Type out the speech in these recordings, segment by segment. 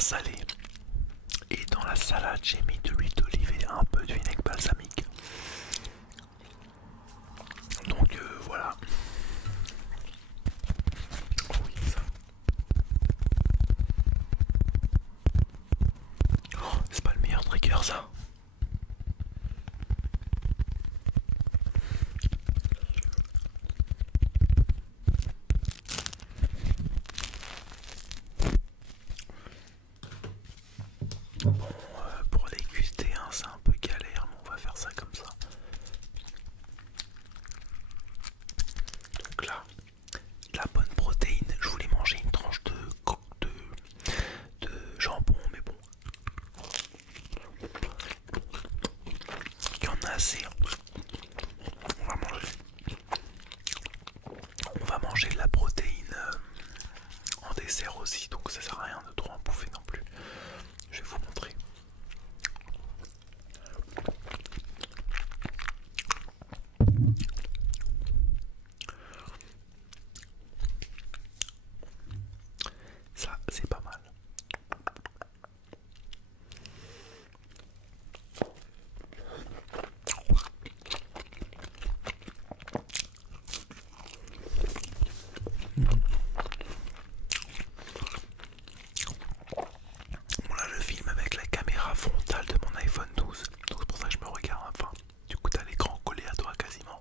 pas salé. Et dans la salade, j'ai mis de l'huile d'olive et un peu de vinaigre balsamique. Donc voilà. Oh oui, ça. Oh, c'est pas le meilleur trigger ça. Bon, pour déguster, hein, c'est un peu galère, mais on va faire ça comme ça. Donc là, la bonne protéine, je voulais manger une tranche de jambon, mais bon, il y en a assez. On va manger de la protéine en dessert aussi, donc ça sert à rien de trop en bouffer non plus. Je vais vous montrer. Ça, c'est pas mal. Bon là je filme avec la caméra frontale de mon iPhone 12, donc c'est pour ça que je me regarde, enfin du coup t'as l'écran collé à toi quasiment.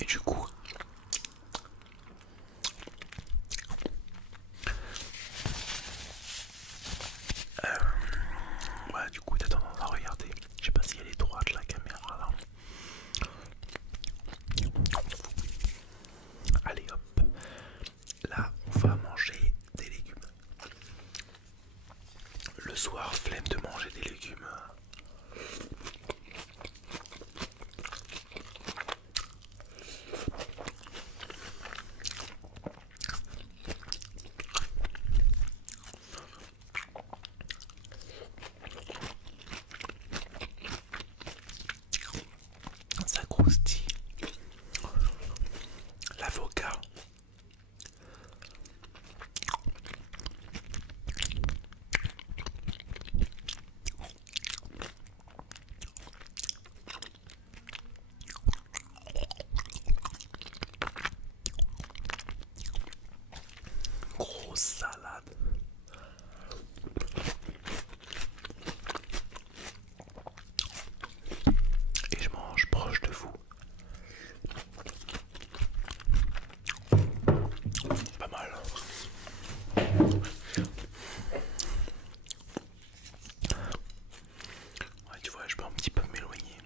Et du coup voilà, du coup attends, on va regarder, je sais pas si elle est droite la caméra là. Allez hop, là on va manger des légumes. Le soir, flemme de manger des légumes. Ça croustille. L'avocat. Grosse salade. Et je mange proche de vous. Pas mal. Ouais, tu vois, je peux un petit peu m'éloigner.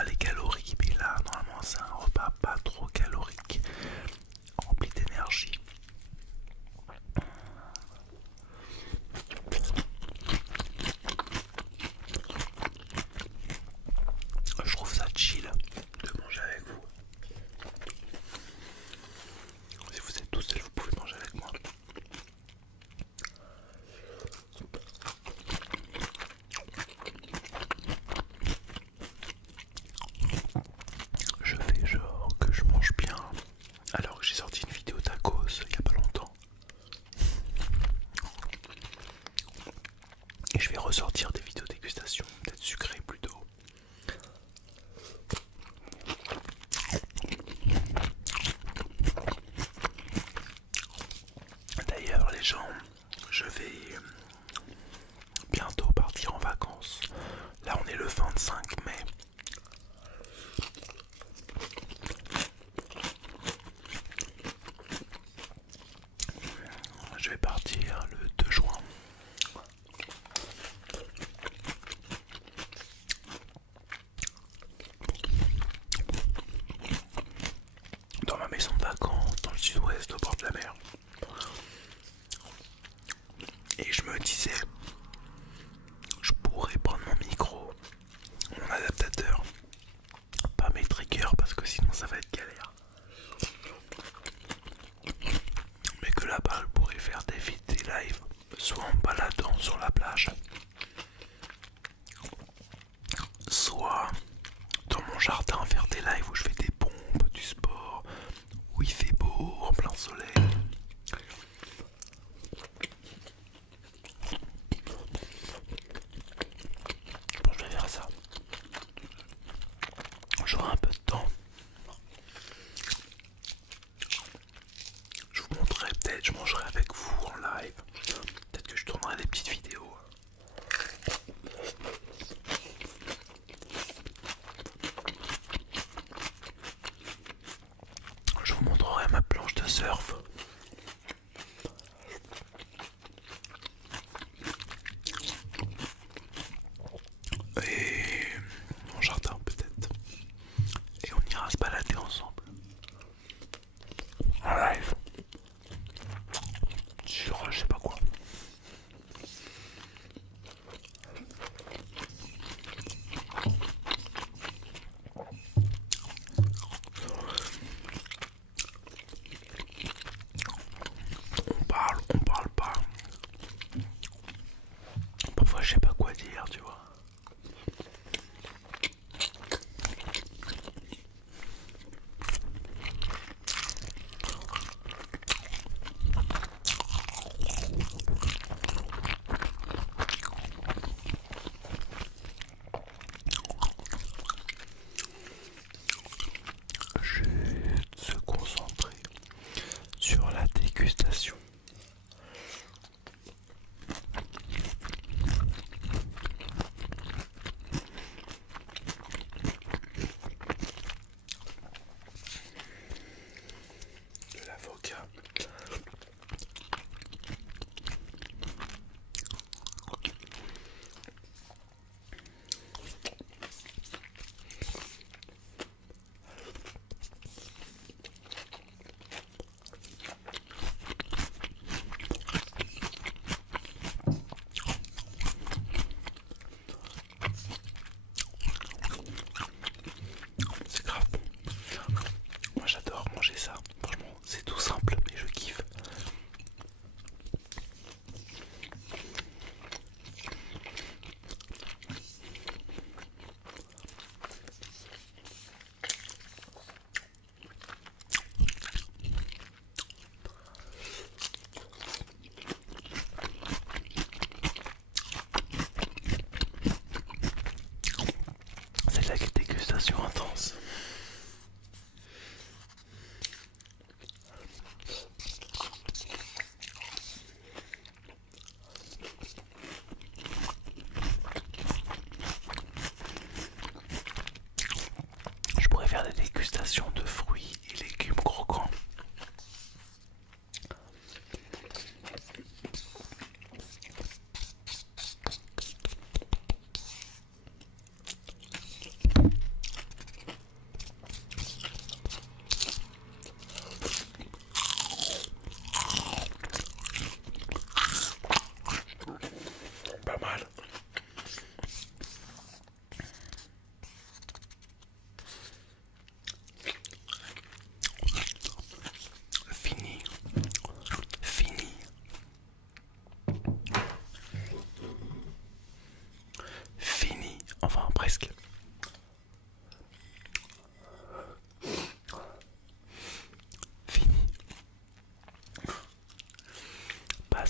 pas les calories, mais là normalement c'est un repas pas trop calorique, rempli d'énergie. Je trouve ça chill de manger avec vous. Si vous êtes tout seul, vous pouvez manger avec moi. Je fais genre que je mange bien. Alors que j'ai sorti une vidéo tacos il y a pas longtemps. Et je vais ressortir des vidéos dégustation, peut-être sucrées plutôt. D'ailleurs les gens, je vais bientôt partir en vacances. Là on est le 25 mai. Je vais partir le 2 juin. Dans ma maison de vacances, dans le sud-ouest, au bord de la mer. Et je me disais, je pourrais prendre mon micro, mon adaptateur, pas mes triggers parce que sinon ça va être galère. Mais que là-bas, je pourrais faire des lives, soit en baladant sur la plage, soit dans mon jardin faire des lives où je fais des pompes, du sport, où il fait beau, en plein soleil. Je pense que je vais faire ça. J'aurai un peu de temps. Je vous montrerai peut-être, je mangerai avec vous en live. Peut-être que je tournerai des petites vidéos. Je vous montrerai ma planche de surf. Et mon jardin peut-être. Et on ira se balader ensemble. En live. Sur je sais pas quoi. On parle pas. Parfois je sais pas quoi dire, tu vois.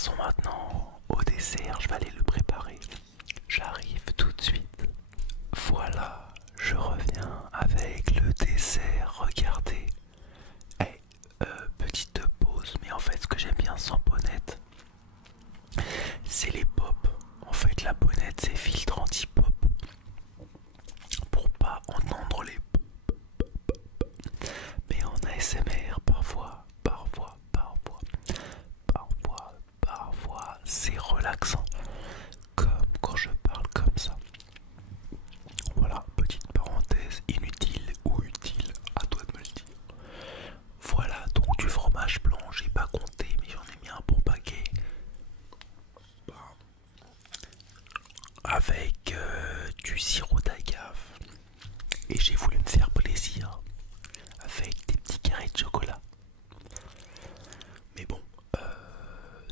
Passons maintenant au dessert, je vais aller le préparer. J'arrive tout de suite. Voilà, je reviens avec le dessert, regardez. Eh, petite pause, mais en fait ce que j'aime bien sans bonnette, c'est les pops. En fait la bonnette c'est filtre anti-pop. Pour pas entendre les pop. Mais en ASMR parfois c'est relaxant. Comme quand je parle comme ça. Voilà, petite parenthèse inutile ou utile, à toi de me le dire. Voilà donc du fromage blanc, j'ai pas compté mais j'en ai mis un bon paquet. Avec du sirop d'agave. Et j'ai voulu me faire plaisir avec des petits carrés de chocolat. Mais bon,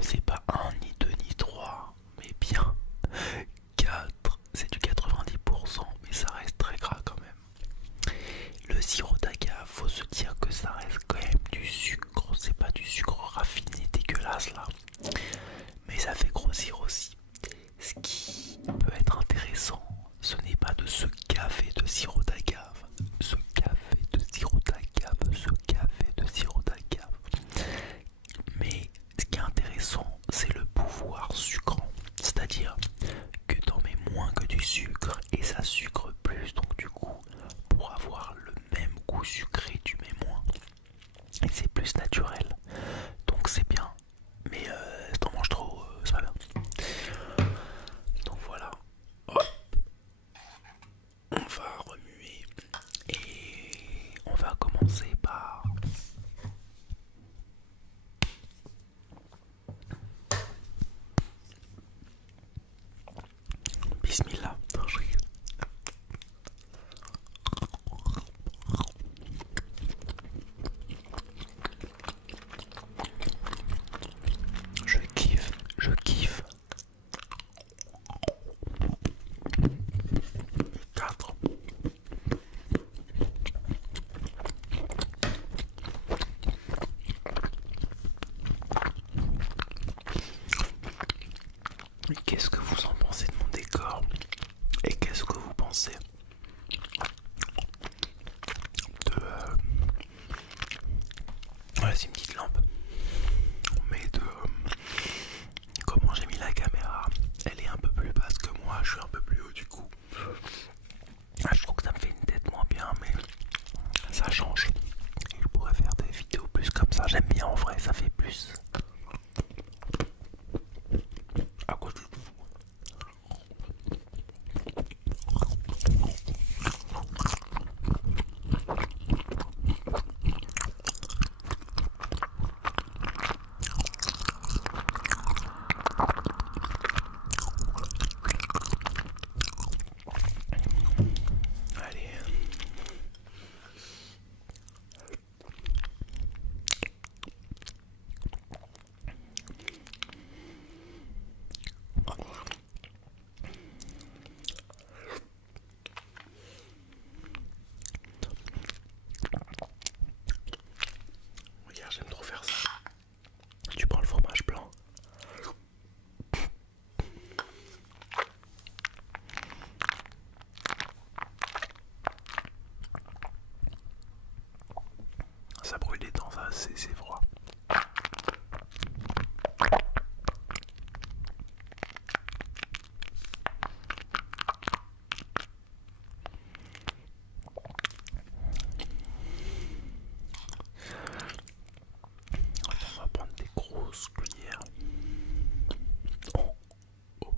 c'est pas un, ni deux, ni trois, mais bien 4. C'est du 90%, mais ça reste très gras quand même. Le sirop d'agave, faut se dire que ça reste quand même du sucre. C'est pas du sucre raffiné dégueulasse là. Mais ça fait grossir aussi. Ce qui peut être intéressant, ce n'est pas de se gaver de sirop d'agave. Se gaver de sirop d'agave, se gaver de sirop d'agave. Mais ce qui est intéressant, c'est le pouvoir sucrant. C'est-à-dire que t'en mets moins que du sucre et ça sucre plus. Donc du coup, pour avoir le même goût sucré, tu mets moins. Et c'est plus naturel. Donc c'est bien. Mais si t'en manges trop, c'est pas bien. Donc voilà. Hop. On va remuer. Et on va commencer par... Bismillah. Je kiffe, je kiffe. 4. Mais qu'est-ce que vous en pensez de mon décor? Et qu'est-ce que vous pensez de... Voilà, c'est une petite lampe. Mais de... comment j'ai mis la caméra? Elle est un peu plus basse que moi, je suis un peu plus haut du coup. Ah, je trouve que ça me fait une tête moins bien, mais ça change. Et je pourrais faire des vidéos plus comme ça. J'aime bien en vrai, ça fait plus. À quoi je... Allez. Regarde, j'aime trop faire ça. Tu prends le fromage blanc. Ça brûle les dents, ça, c'est froid. On va prendre des grosses cuillères. Oh, oh.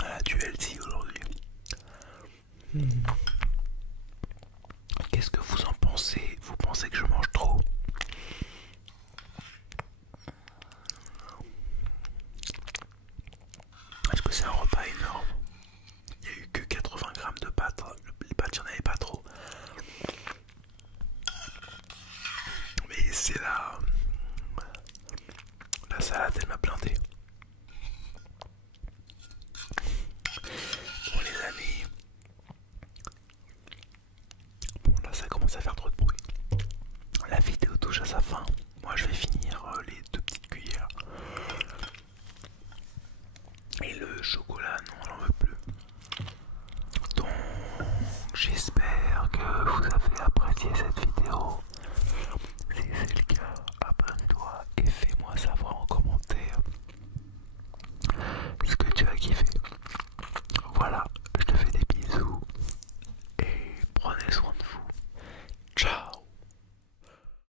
Ah, du healthy aujourd'hui. Qu'est-ce que vous en pensez? Vous pensez que je mange trop? Est-ce que c'est un repas énorme? Il n'y a eu que 80 grammes de pâtes. Les pâtes, il n'y en avait pas trop. Mais c'est la salade, elle m'a blindé. Bon les amis, ça commence à faire trop de bruit. La vidéo touche à sa fin. Moi je vais finir les 2 petites cuillères. Et le chocolat, non, j'en veux plus. Donc j'espère que vous avez apprécié cette vidéo.